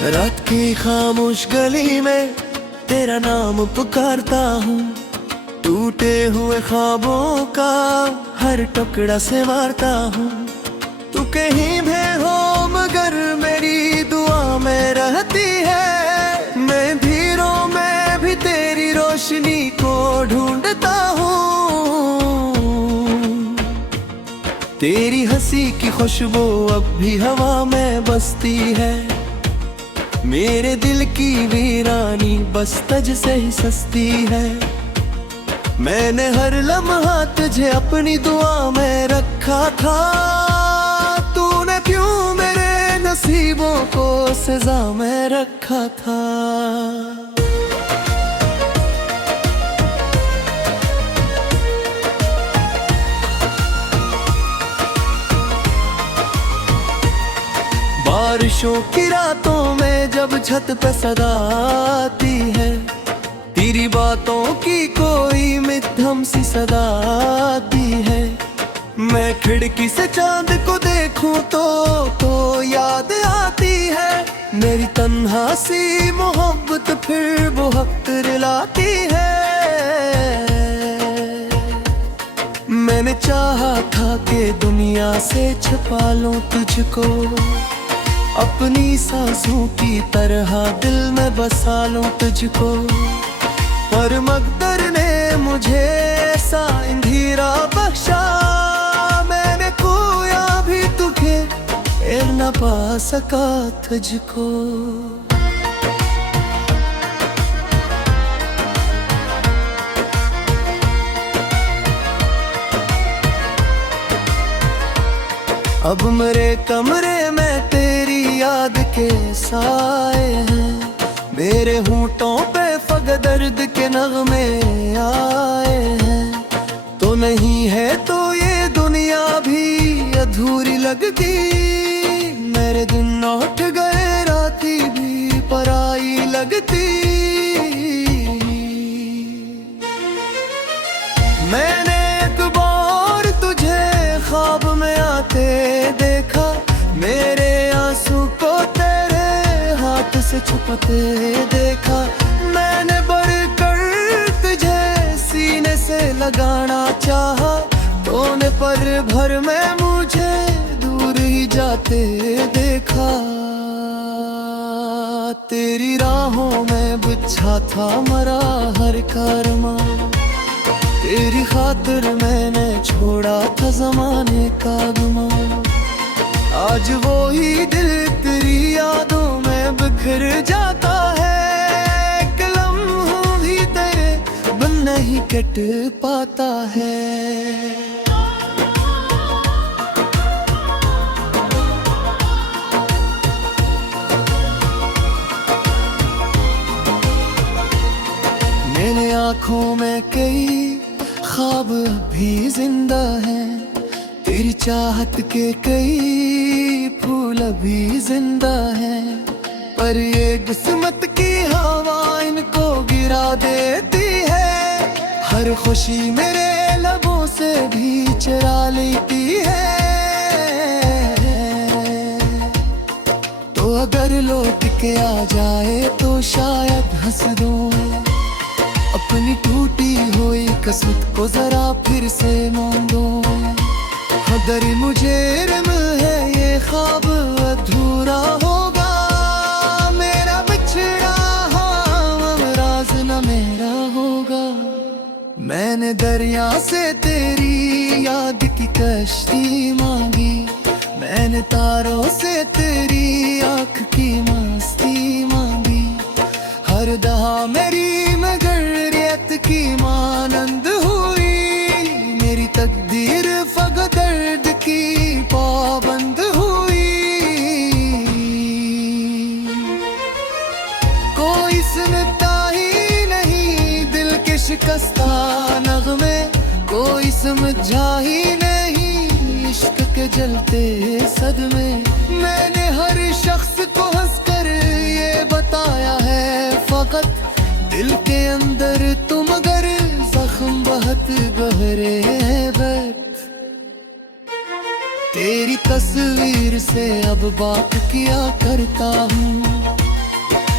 रात की खामोश गली में तेरा नाम पुकारता हूँ। टूटे हुए ख्वाबों का हर टुकड़ा से मारता हूँ। तू कहीं भी हो मगर मेरी दुआ में रहती है। मैं अंधेरों में भी तेरी रोशनी को ढूंढता हूँ। तेरी हंसी की खुशबू अब भी हवा में बसती है। मेरे दिल की वीरानी बस तुझ से ही सस्ती है। मैंने हर लम्हा तुझे अपनी दुआ में रखा था। तूने क्यों मेरे नसीबों को सजा में रखा था। बारिशों की रातों में जब छत पे सदा आती है, तेरी बातों की कोई मध्यम सी सदा आती है। मैं खिड़की से चांद को देखूं तो याद आती है। मेरी तन्हा सी मोहब्बत फिर वो वक्त रिलाती है। मैंने चाहा था कि दुनिया से छुपा लूं तुझको, अपनी सांसों की तरह दिल में बसा लूं तुझको। पर मकदर ने मुझे ऐसा अंधेरा बख्शा, मैंने खोया भी तुझे न पा सका तुझको। अब मेरे कमरे में तेरी याद के साए हैं। मेरे होंठों पे फग दर्द के नगमे आए हैं। तो नहीं है तो ये दुनिया भी अधूरी लगती। मेरे दिन लौट गए राती भी पराई लगती। मैंने एक बार तुझे ख्वाब में आते देखा। मेरे आंसू को तेरे हाथ से छुपाते देखा। मैंने बढ़कर तुझे सीने से लगाना चाहा। तूने पर भर में मुझे दूर ही जाते देखा। तेरी राहों में बिछा था मरा हर कारवां। तेरी खातिर मैंने छोड़ा था जमाने का गुमान। आज वो ही दिल तेरी यादों में बिखर जाता है। एक लम्हा भी तेरे बिन नहीं कट पाता है। मेरे आँखों में कई ख्वाब भी जिंदा है। तेरी चाहत के कई फूल भी जिंदा है। पर ये किस्मत की हवा इनको गिरा देती है। हर खुशी मेरे लबों से भी चुरा लेती है। तो अगर लौट के आ जाए तो शायद हंस दूं। अपनी टूटी हुई किस्मत को जरा फिर से मांगो। अगर मुझे इल्म है ये ख्वाब अधूरा होगा। मेरा बिछड़ा राज न मेरा होगा। मैंने दरिया से तेरी याद की कश्ती मांगी। मैंने तारों से तेरी आँख की मस्ती मांगी। हर दहा मेरी मगरियत की मानंद हुई। मेरी तकदीर फग दर्द की पाबंद हुई। कोई सुनता ही नहीं दिल के शिकस्ता नगमे। कोई समझा ही नहीं इश्क के जलते सदमे। मैंने हर शख्स को हंसकर ये बताया है फकत। दिल के अंदर तुम अगर जख्म बहुत गहरे हैं बट। तेरी तस्वीर से अब बात किया करता हूँ।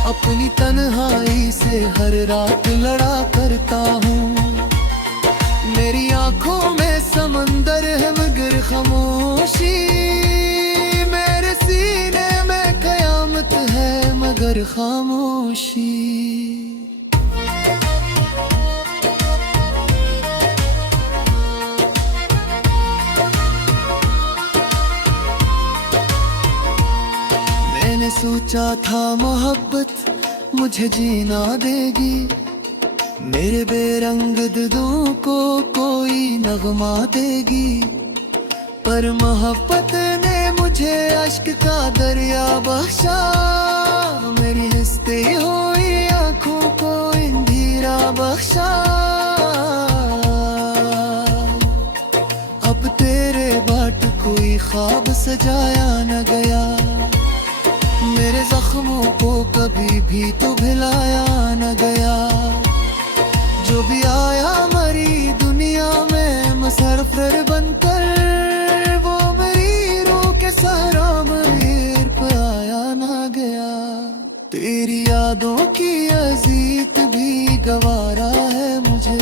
अपनी तन्हाई से हर रात लड़ा करता हूँ। मेरी आंखों में समंदर है मगर खामोशी, मेरे सीने में कयामत है मगर खामोशी। मैंने सोचा था मोहब्बत मुझे जीना देगी, मेरे बेरंग दिलों को कोई नगमा देगी। पर मोहब्बत ने मुझे अश्क का दरिया बख्शा, मेरी हंसती हुई आंखों को अंधेरा बख्शा। अब तेरे बाट कोई ख्वाब सजाया न गया, मेरे जख्मों को कभी भी तो भिलाया न गया। जो भी आया मरी दुनिया में मुसरफर बनकर, वो मेरी रूह के सहारा मेरे पे आया ना गया। तेरी यादों की अजीत भी गवारा है मुझे,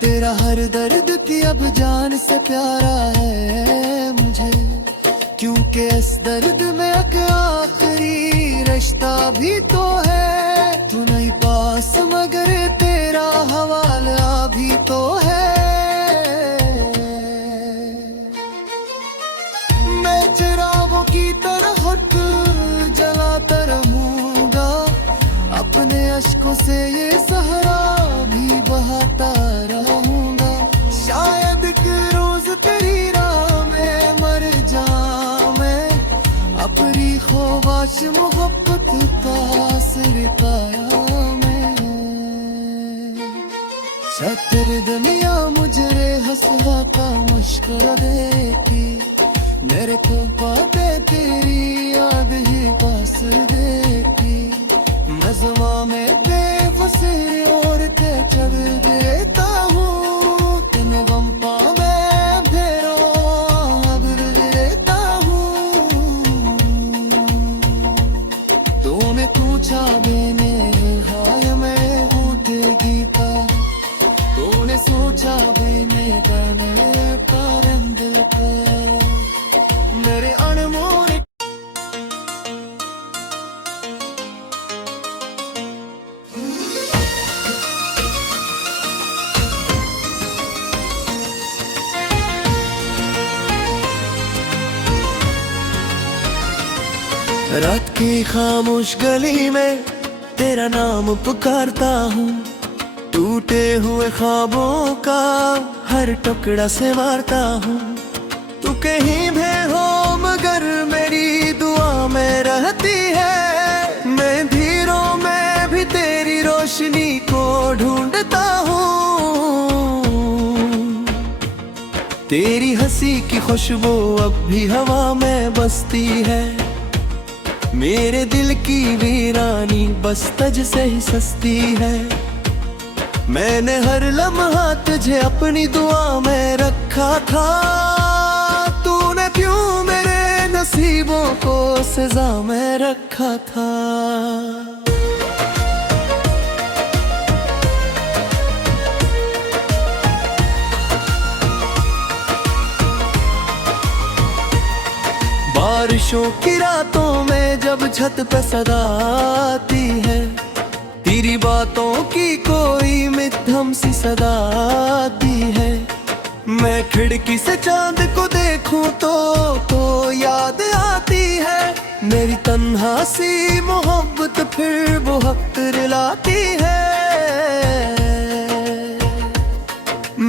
तेरा हर दर्द की अब जान से प्यारा है मुझे। क्योंकि इस दर्द में एक आखिरी रिश्ता भी तो है, तू नहीं पास मगर तेरा हवाला भी तो है। मैं चिरागों की तरह हक जलाता रहूंगा, अपने अश्कों से ये सहरा भी बहाता रहूंगा। शायद एक रोज तेरी राह में मर जाऊं मैं, अपनी ख्वाहिश मोहब्बत का असर पाया मैं। छतर दुनिया मुझे हंसवा का मुश्किल देती, मेरे को बातें तेरी याद ही पास देती। नज़्मा में बेबसी और ते चढ़ देता हूँ, तुम्हें गम पा मैं फेरो अबर देता हूँ। तूने पूछा मैंने हाय मैं उठेगी था, तूने सोचा मैंने गाने परम दिल पे मेरे अनमोल। रात की खामोश गली में तेरा नाम पुकारता हूँ, टूटे हुए ख्वाबों का हर टुकड़ा से वारता हूँ। तू कहीं भी हो मगर मेरी दुआ में रहती है, मैं धीरों में भी तेरी रोशनी को ढूंढता हूँ। तेरी हंसी की खुशबू अब भी हवा में बसती है, मेरे दिल की वीरानी बस तुझ से ही सस्ती है। मैंने हर लम्हा तुझे अपनी दुआ में रखा था, तूने क्यों मेरे नसीबों को सजा में रखा था। बारिशों की रातों में जब छत पे सदा आती है, तेरी बातों की कोई मध्यम सी सदा आती है। मैं खिड़की से चांद को देखूं तो याद आती है, मेरी तन्हा सी मोहब्बत फिर वो हक रिलाती है।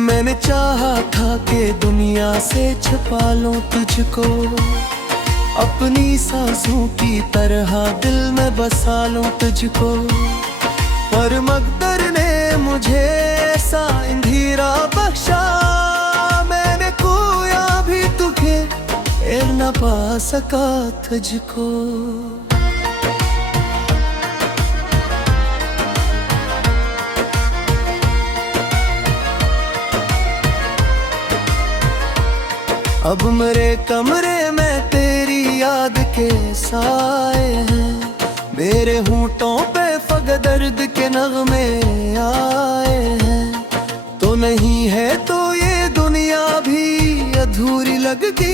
मैंने चाहा था कि दुनिया से छुपा लूं तुझको, अपनी सांसों की तरह दिल में बसा लूं तुझको। पर मकदर ने मुझे ऐसा अंधेरा बख्शा, मैंने खोया भी तुझे फिर न पा सका तुझको। अब मेरे कमरे में तेरी याद के साए हैं, मेरे होंठों पे फग दर्द के नगमे आए हैं। तो नहीं है तो ये दुनिया भी अधूरी लगती।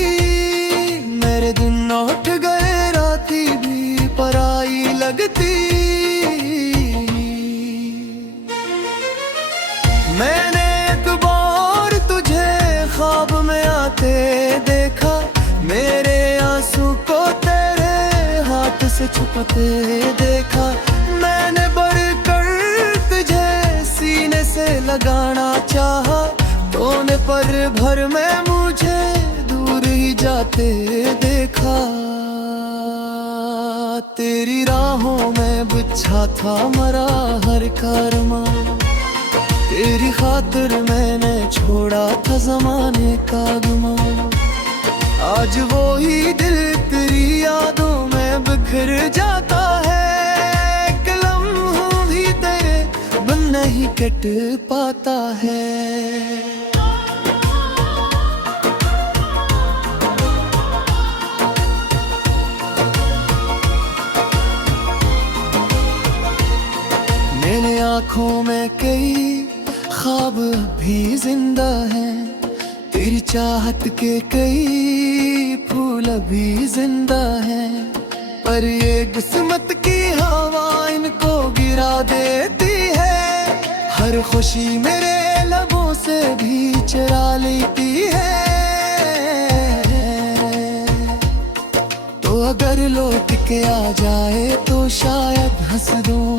मेरे दिन उठ गए राती भी पराई लगती। मैंने एक बार तुझे ख्वाब में आते देखा। मेरे आंसू को तेरे हाथ से छुपाते देखा। मैंने बढ़कर तुझे सीने से लगाना चाहा। तूने पर भर में मुझे दूर ही जाते देखा। तेरी राहों में बिछा था मरा हर कारवां। तेरी खातिर मैंने छोड़ा था ज़माने का गुमान। आज वो ही दिल तेरी यादों में बिखर जाता है। एक लम्हा भी तेरे बिन नहीं कट पाता है। मेरे आँखों में कई ख्वाब भी जिंदा है। तेरी चाहत के कई फूल भी जिंदा है। पर ये किस्मत की हवा इनको गिरा देती है। हर खुशी मेरे लबों से भी चुरा लेती है। तो अगर लौट के आ जाए तो शायद हंस दूं।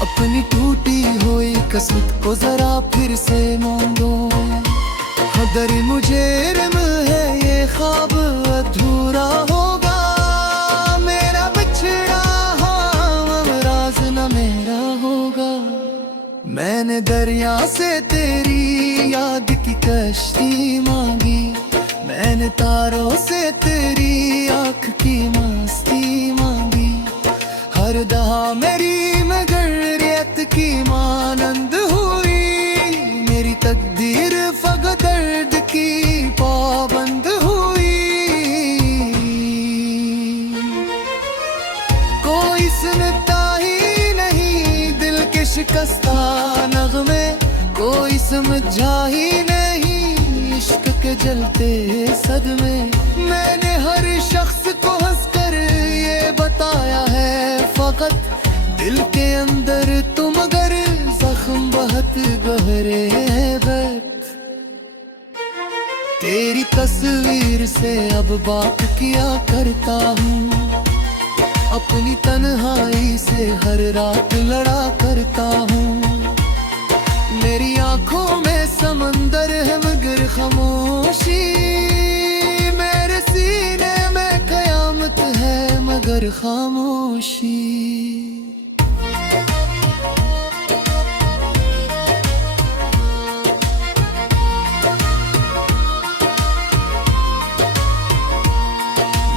अपनी टूटी हुई किस्मत को जरा फिर से मांगो। अगर मुझे इल्म है ये ख्वाब अधूरा होगा। मेरा बिछड़ा हाँ राज न मेरा होगा। मैंने दरिया से तेरी याद की कश्ती मांगी। मैंने तारों से तेरी आँख की मस्ती मांगी। हर दहा मेरी मगरियत की मानंद हुई। मेरी तकदीर फग दर्द की पाबंद हुई। कोई सुनता ही नहीं दिल के शिकस्ता नगमे। कोई समझा ही नहीं इश्क के जलते सदमे। मैंने हर शख्स को हंसकर ये बताया है फकत दिल के अंदर तुम अगर जख्म बहुत गहरे हैं बट। तेरी तस्वीर से अब बात किया करता हूँ। अपनी तन्हाई से हर रात लड़ा करता हूँ। मेरी आंखों में समंदर है मगर खामोशी। मेरे सीने में कयामत है मगर खामोशी।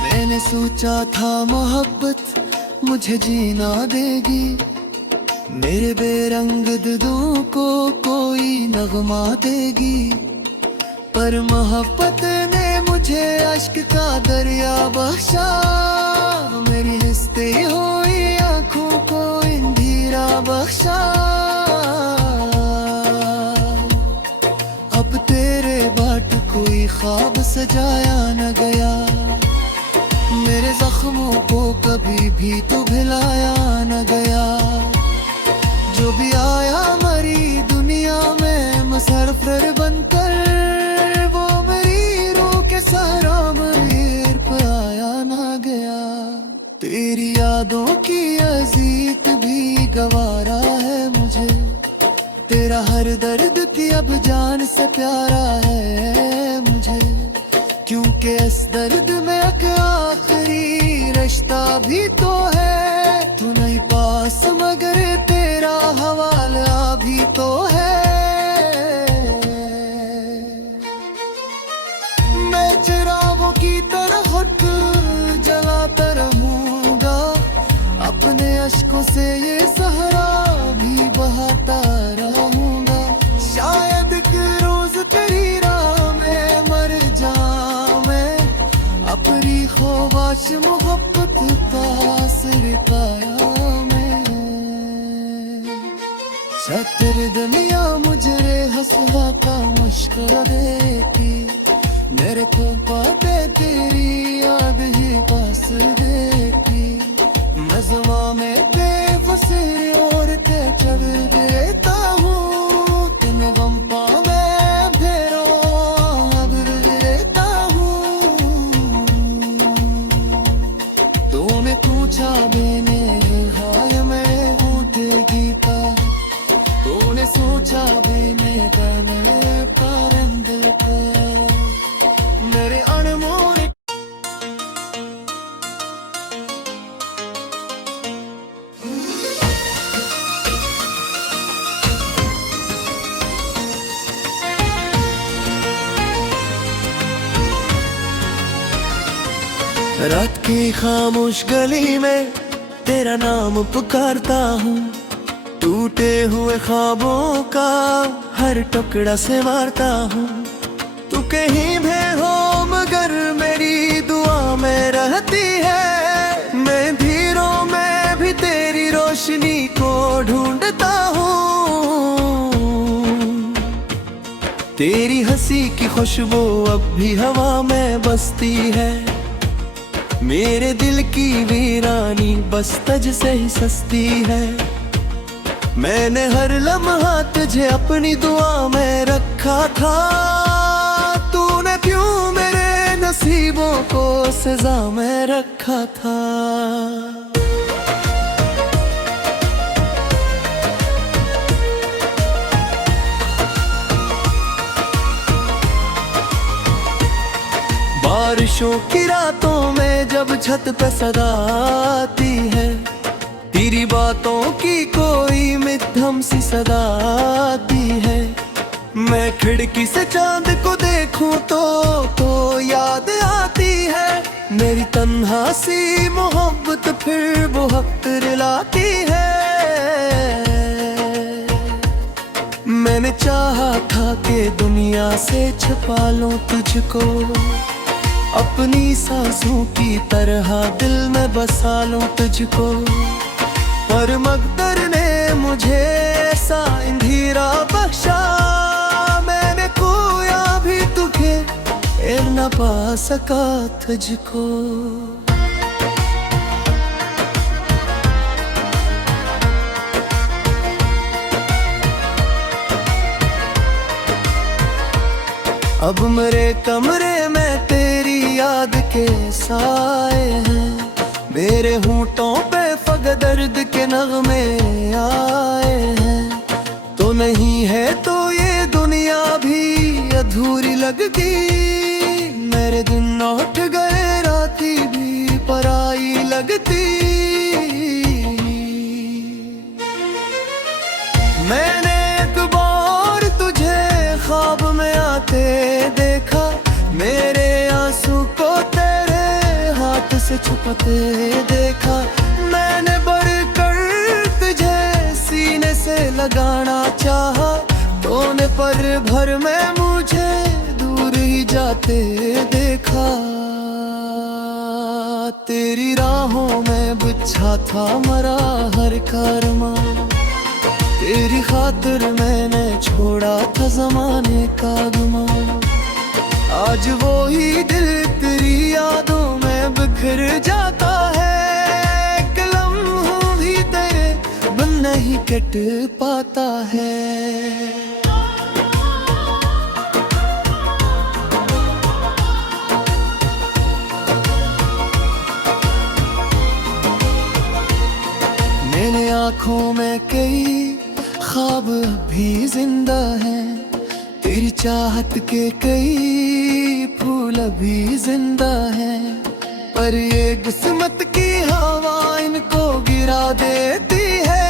मैंने सोचा था मोहब्बत मुझे जीना देगी। मेरे बेरंग दिलों को कोई नगमा देगी। पर मोहब्बत ने मुझे अश्क का दरिया बख्शा। मेरी हंसती हुई आँखों को इंधिरा बख्शा। अब तेरे बाट कोई ख्वाब सजाया न गया। मेरे जख्मों को कभी भी तो भिलाया न गया। जो भी आया मरी दुनिया में मुसरफर बनकर। वो मेरी रूह के सहारा मेरे पर आया ना गया। तेरी यादों की अजीत भी गवारा है मुझे। तेरा हर दर्द भी अब जान से प्यारा है मुझे। क्योंकि इस दर्द में एक आखिरी रिश्ता भी तो है। तू नहीं पास मगर तेरा हवाला भी तो है। मैं चिरागों की तरह हक जलाता रहूंगा। अपने अश्कों से ये सहरा भी बहाता रहूंगा। शायद एक रोज तेरी राह में मर जाऊं मैं। अपनी ख्वाहिश मोहब्बत का सिर मेरी दुनिया मुझे हंसवा का मुश्किल देती, मेरे को बातें तेरी याद ही पास देती। नज़्मा में बेबसी और ते चल देता हूँ, तुम्हें गम पावे फेरो अब देता हूँ। तूने पूछा मैंने हाय मैं उठ गीता, तूने सोचा भी मैं परंद मेरे अनमोल। रात की खामोश गली में तेरा नाम पुकारता हूँ, टूटे हुए ख्वाबों का हर टुकड़ा से मारता हूँ। तू कहीं भी हो मगर मेरी दुआ में रहती है, मैं धीरों में भी तेरी रोशनी को ढूंढता हूँ। तेरी हंसी की खुशबू अब भी हवा में बसती है, मेरे दिल की वीरानी बस तुझ से ही सस्ती है। मैंने हर लम्हा तुझे अपनी दुआ में रखा था, तूने क्यों मेरे नसीबों को सजा में रखा था। बारिशों की रातों में जब छत पे सदा आती है, तेरी बातों की कोई मिद्धम सी सदा आती है। मैं खिड़की से चांद को देखूं तो याद आती है, मेरी तन्हा सी मोहब्बत फिर वो वक्त रिलाती है। मैंने चाहा था कि दुनिया से छुपा लूं तुझको, अपनी सांसों की तरह दिल में बसा लूं तुझको, पर मकदर ने मुझे ऐसा अंधेरा बख्शा, मैंने खोया भी तुझे फिर न पा सका तुझको। अब मेरे कमरे में तेरी याद के साए हैं, मेरे होंठों पे फग दर्द के नगमे आए हैं। तो नहीं है तो ये दुनिया भी अधूरी लगती, मेरे दिन लौट गए राती भी पराई लगती। मैंने एक बार तुझे ख्वाब में आते देखा, मेरे आंसू को तेरे हाथ से छुपाते देखा। मैंने बढ़कर तुझे सीने से लगाना चाहा, तूने पर भर में मुझे दूर ही जाते देखा। तेरी राहों में बिछा था मरा हर कारवां, तेरी खातिर मैंने छोड़ा था जमाने का गुमान। आज वो ही दिल तेरी यादों में बिखर जाता है, कलम भी तेरे बिन नहीं कट पाता है। मेरे आँखों में कई ख्वाब भी जिंदा है, तेरी चाहत के कई फूल भी जिंदा है, पर ये किस्मत की हवा इनको गिरा देती है।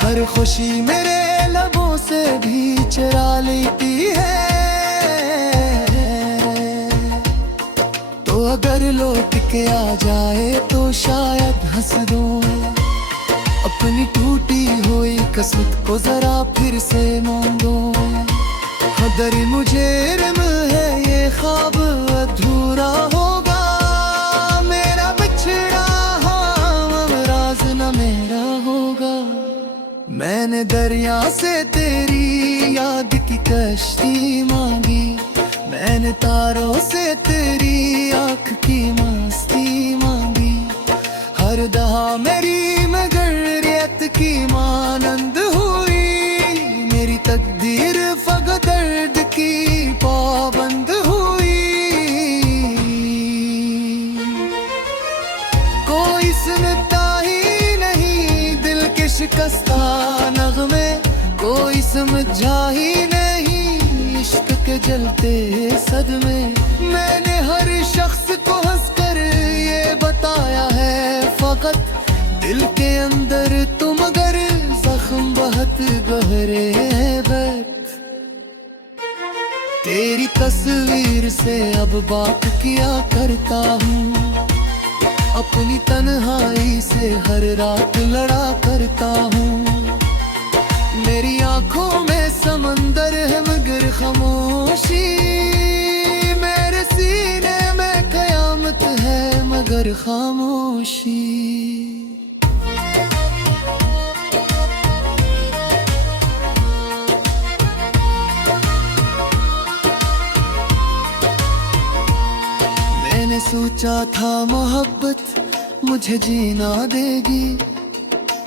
हर खुशी मेरे लबों से भी चुरा लेती है। तो अगर लौट के आ जाए तो शायद हंस दूं, अपनी टूटी हुई किस्मत को जरा फिर से मांगो। अगर मुझे इल्म है ये ख्वाब अधूरा होगा, मेरा बिछड़ा हाँ राज न मेरा होगा। मैंने दरिया से हर दहा मेरी मगरियत की मानंद हुई, मेरी तकदीर फग दर्द की पाबंद हुई। कोई सुनता ही नहीं दिल के शिकस्ता नगमे, कोई समझा ही नहीं इश्क के जलते सदमे। मैंने हर शख्स को हंसकर ये बताया है फकत दिल के अंदर तुम अगर जख्म बहुत गहरे हैं बट। तेरी तस्वीर से अब बात किया करता हूँ, अपनी तन्हाई से हर रात लड़ा करता हूँ। मेरी आंखों में समंदर है मगर खामोशी, मेरे सीने में कयामत है मगर खामोशी। मैंने सोचा था मोहब्बत मुझे जीना देगी,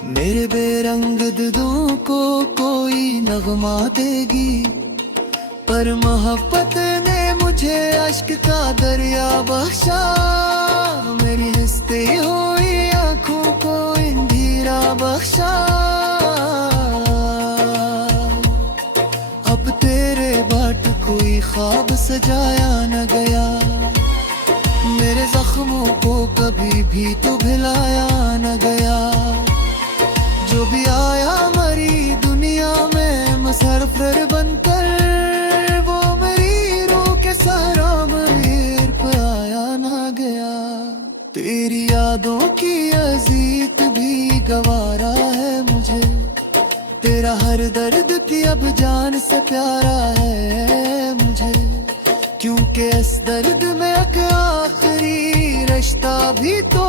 मेरे बेरंग दिलों को कोई नगमा देगी। पर मोहब्बत ने मुझे अश्क का दरिया बख्शा, मेरी हंसती हुई आंखों को इंधिरा बख्शा। अब तेरे बाट कोई ख्वाब सजाया न गया, मेरे जख्मों को कभी भी तो भिलाया न गया। जो भी आया मरी दुनिया में मुसरफर बनकर, वो मेरी रूह के सहारा मेरे पर आया ना गया। तेरी यादों की अजीत भी गवारा है मुझे, तेरा हर दर्द की अब जान से प्यारा है मुझे। क्योंकि इस दर्द में एक आखिरी रिश्ता भी तो